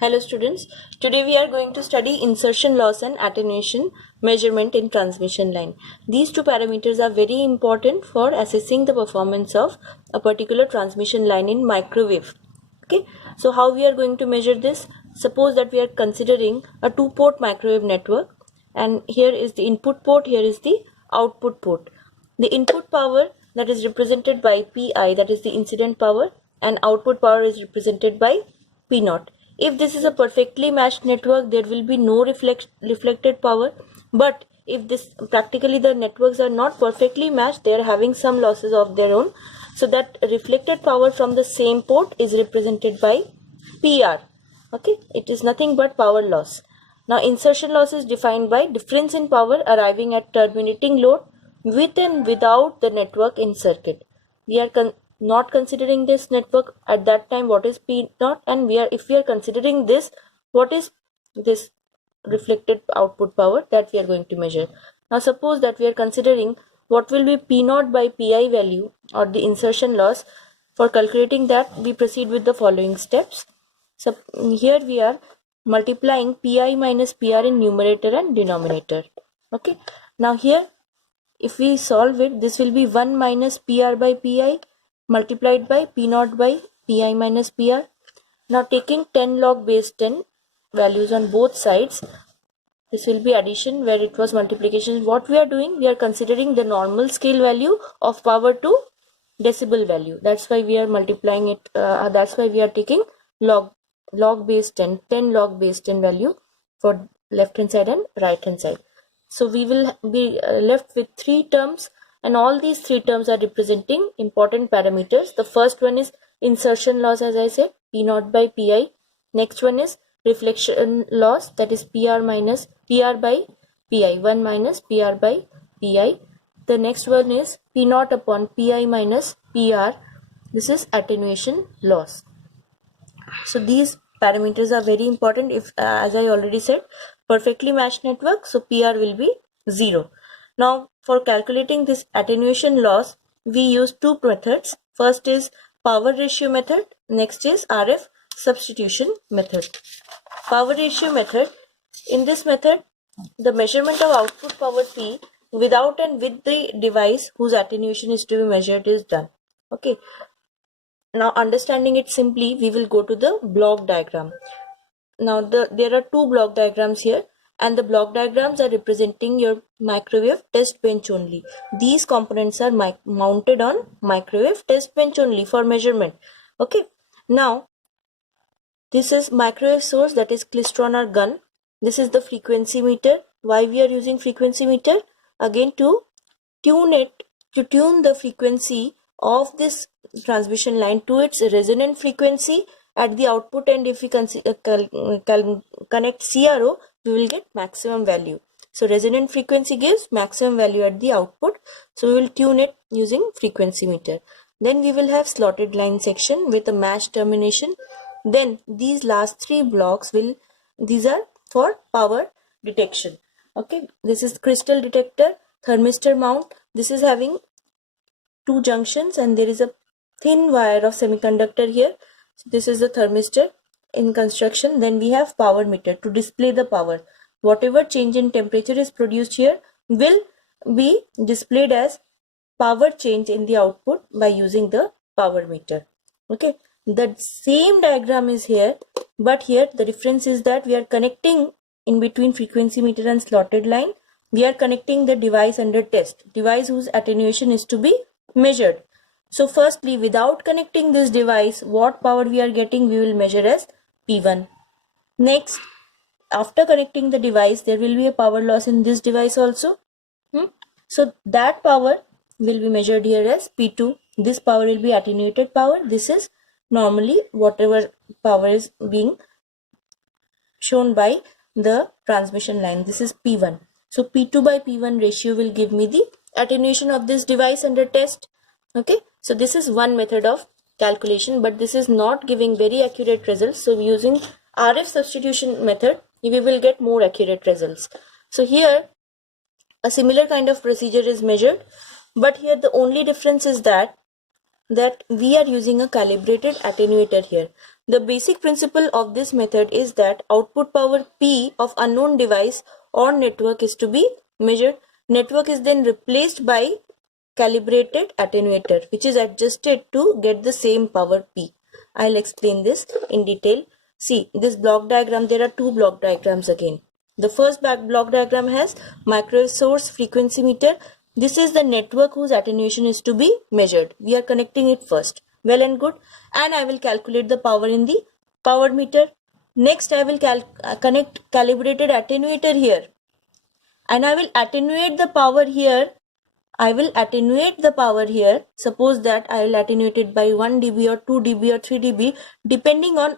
Hello students, today we are going to study insertion loss and attenuation measurement in transmission line. These two parameters are very important for assessing the performance of a particular transmission line in microwave. Okay, so how we are going to measure this? Suppose that we are considering a two-port microwave network, and here is the input port, here is the output port. The input power, that is represented by Pi, that is the incident power, and output power is represented by P naught. If this is a perfectly matched network, there will be no reflected power. But if this practically the networks are not perfectly matched, they are having some losses of their own. So that reflected power from the same port is represented by PR. Okay, it is nothing but power loss. Now insertion loss is defined by difference in power arriving at terminating load with and without the network in circuit. We are not considering this network at that time what is P naught, and if we are considering this, what is this reflected output power that we are going to measure. Now suppose that we are considering what will be P naught by Pi value or the insertion loss. For calculating that, we proceed with the following steps. So here we are multiplying Pi minus PR in numerator and denominator. Okay, now here if we solve it, this will be 1 minus PR by Pi multiplied by P naught by Pi minus PR. Now taking 10 log base 10 values on both sides, this will be addition where it was multiplication. What we are doing, we are considering the normal scale value of power to decibel value. That's why we are multiplying it. That's why we are taking log base 10 log base 10 value for left hand side and right hand side. So we will be left with three terms, and all these three terms are representing important parameters. The first one is insertion loss, as I said, P naught by Pi. Next one is reflection loss, that is PR by Pi, 1 minus PR by Pi. The next one is P naught upon Pi minus PR. This is attenuation loss. So these parameters are very important. If as I already said, perfectly matched network, so PR will be 0. Now for calculating this attenuation loss, we use two methods. First is power ratio method, next is RF substitution method. Power ratio method, in this method the measurement of output power P without and with the device whose attenuation is to be measured is done. Okay, now understanding it simply, we will go to the block diagram. Now there are two block diagrams here, and the block diagrams are representing your microwave test bench only. These components are mounted on microwave test bench only for measurement. Okay, now this is microwave source, that is klystron or gun. This is the frequency meter. Why we are using frequency meter? Again, to tune the frequency of this transmission line to its resonant frequency at the output, and if we connect CRO, we will get maximum value. So resonant frequency gives maximum value at the output, so we will tune it using frequency meter. Then we will have slotted line section with a matched termination. Then these last three blocks these are for power detection. Okay, this is crystal detector, thermistor mount. This is having two junctions, and there is a thin wire of semiconductor here. So this is the thermistor in construction. Then we have power meter to display the power. Whatever change in temperature is produced here will be displayed as power change in the output by using the power meter. Okay, the same diagram is here, but here the difference is that we are connecting in between frequency meter and slotted line. We are connecting the device under test, device whose attenuation is to be measured. So firstly, without connecting this device, what power we are getting, we will measure as P1. Next, after connecting the device, there will be a power loss in this device also. So that power will be measured here as P2. This power will be attenuated power. This is normally whatever power is being shown by the transmission line. This is P1. So P2 by P1 ratio will give me the attenuation of this device under test. Okay, so this is one method of calculation, but this is not giving very accurate results. So using RF substitution method, we will get more accurate results. So here a similar kind of procedure is measured, but here the only difference is that we are using a calibrated attenuator here. The basic principle of this method is that output power P of unknown device or network is to be measured. Network is then replaced by calibrated attenuator, which is adjusted to get the same power P. I'll explain this in detail. See this block diagram. There are two block diagrams again. The first block diagram has microwave source frequency meter. This is the network whose attenuation is to be measured. We are connecting it first. Well and good. And I will calculate the power in the power meter. Next I will connect calibrated attenuator here. And I will attenuate the power here. Suppose that I will attenuate it by 1 dB or 2 dB or 3 dB depending on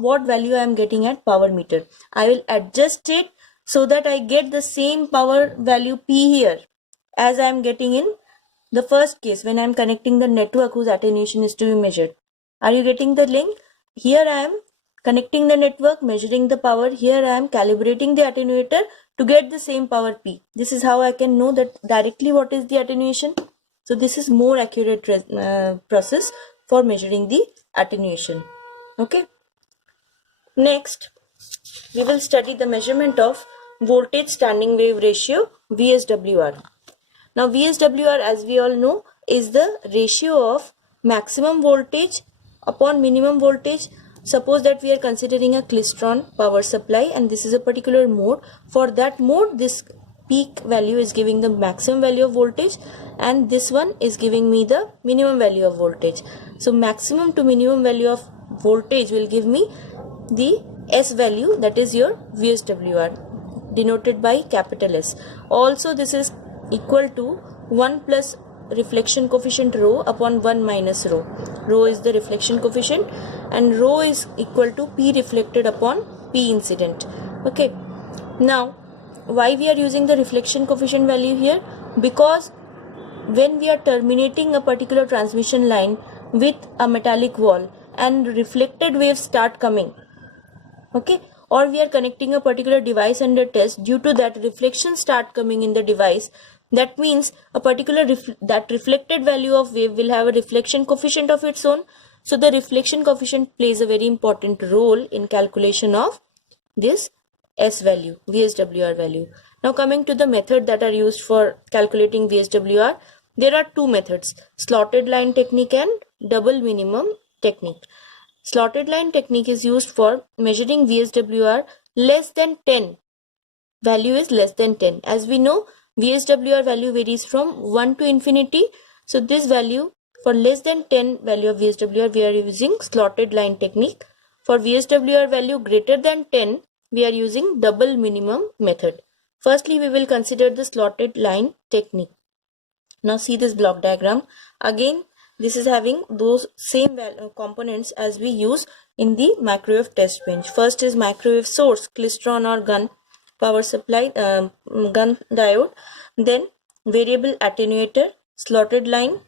what value I am getting at power meter. I will adjust it so that I get the same power value P here as I am getting in the first case when I am connecting the network whose attenuation is to be measured. Are you getting the link? Here I am connecting the network, measuring the power. Here I am calibrating the attenuator to get the same power P. This is how I can know that directly what is the attenuation. So this is more accurate process for measuring the attenuation. Okay. Next, we will study the measurement of voltage standing wave ratio, VSWR. Now VSWR, as we all know, is the ratio of maximum voltage upon minimum voltage. Suppose that we are considering a klystron power supply and this is a particular mode. For that mode, this peak value is giving the maximum value of voltage and this one is giving me the minimum value of voltage. So maximum to minimum value of voltage will give me the S value, that is your VSWR, denoted by capital S. Also this is equal to 1 plus reflection coefficient rho upon 1 minus rho. Rho is the reflection coefficient and rho is equal to P reflected upon P incident. Okay. Now, why we are using the reflection coefficient value here? Because when we are terminating a particular transmission line with a metallic wall and reflected waves start coming, okay, or we are connecting a particular device under test, due to that reflection start coming in the device, that means a particular that reflected value of wave will have a reflection coefficient of its own. So the reflection coefficient plays a very important role in calculation of this S value, VSWR value. Now coming to the method that are used for calculating VSWR, there are two methods, slotted line technique and double minimum technique. Slotted line technique is used for measuring VSWR less than 10. Value is less than 10. As we know, VSWR value varies from 1 to infinity. So this value for less than 10 value of VSWR, we are using slotted line technique. For VSWR value greater than 10, we are using double minimum method. Firstly, we will consider the slotted line technique. Now see this block diagram. Again, this is having those same components as we use in the microwave test bench. First is microwave source, klystron or gun power supply, gun diode. Then variable attenuator, slotted line,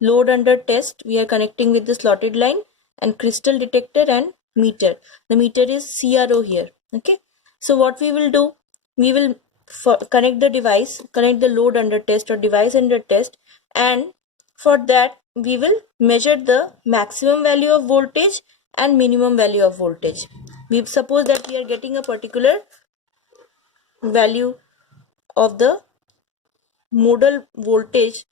load under test, we are connecting with the slotted line, and crystal detector and meter. The meter is CRO here. Okay. So what we will do, we will connect the device, connect the load under test or device under test, and for that we will measure the maximum value of voltage and minimum value of voltage. We suppose that we are getting a particular value of the modal voltage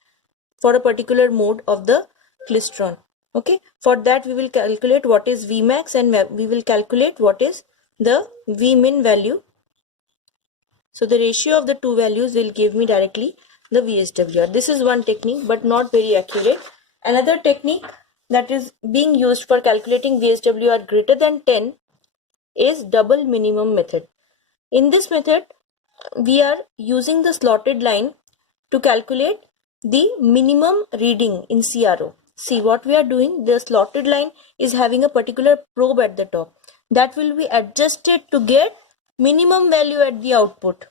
for a particular mode of the klystron. Okay, for that we will calculate what is Vmax and we will calculate what is the Vmin value. So the ratio of the two values will give me directly the VSWR. This is one technique but not very accurate. Another technique that is being used for calculating VSWR greater than 10 is double minimum method. In this method, we are using the slotted line to calculate the minimum reading in CRO. See what we are doing, the slotted line is having a particular probe at the top that will be adjusted to get minimum value at the output.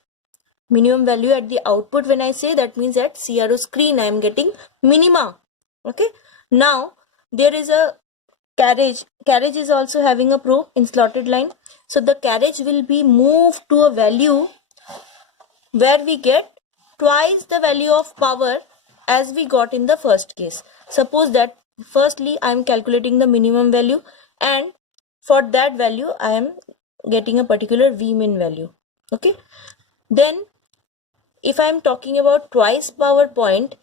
Minimum value at the output, when I say, that means at CRO screen I am getting minima. Okay. Now there is a carriage. Carriage is also having a probe in slotted line. So the carriage will be moved to a value where we get twice the value of power as we got in the first case. Suppose that firstly I am calculating the minimum value and for that value I am getting a particular V min value. Okay, then if I am talking about twice power point,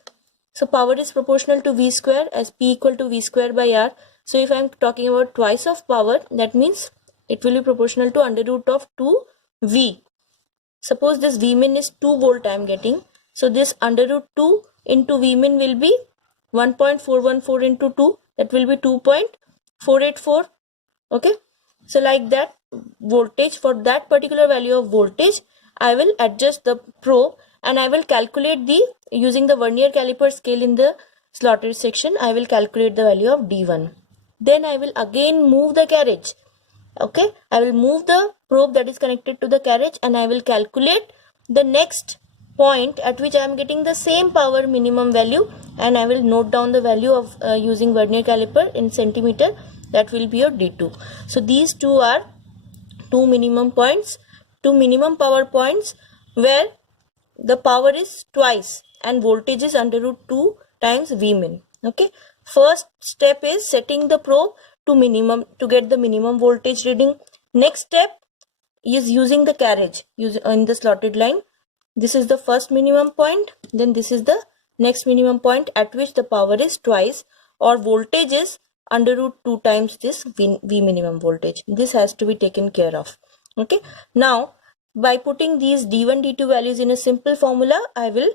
so power is proportional to V square as P equal to V square by R. So if I am talking about twice of power, that means it will be proportional to under root of 2V. Suppose this V min is 2 volt I am getting. So this under root 2 into V min will be 1.414 into 2. That will be 2.484. Okay. So like that, voltage, for that particular value of voltage, I will adjust the probe and I will calculate the, using the vernier caliper scale in the slotted section, I will calculate the value of D1. Then I will again move the carriage. Okay, I will move the probe that is connected to the carriage and I will calculate the next point at which I am getting the same power minimum value, and I will note down the value of using vernier caliper in centimeter. That will be your D2. So these two are two minimum points, two minimum power points where the power is twice and voltage is under root 2 times V min. Okay, first step is setting the probe to minimum to get the minimum voltage reading. Next step is using the carriage in the slotted line. This is the first minimum point, then this is the next minimum point at which the power is twice or voltage is under root 2 times this V minimum voltage. This has to be taken care of. Okay, now by putting these D1 D2 values in a simple formula, I will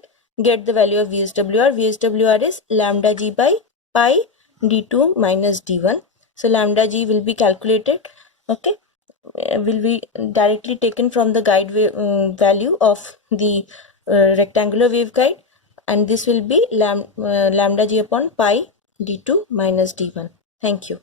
get the value of VSWR. VSWR is lambda G by pi D2 minus D1. So lambda G will be calculated, okay, will be directly taken from the guide value of the rectangular waveguide, and this will be lambda G upon pi D2 minus D1. Thank you.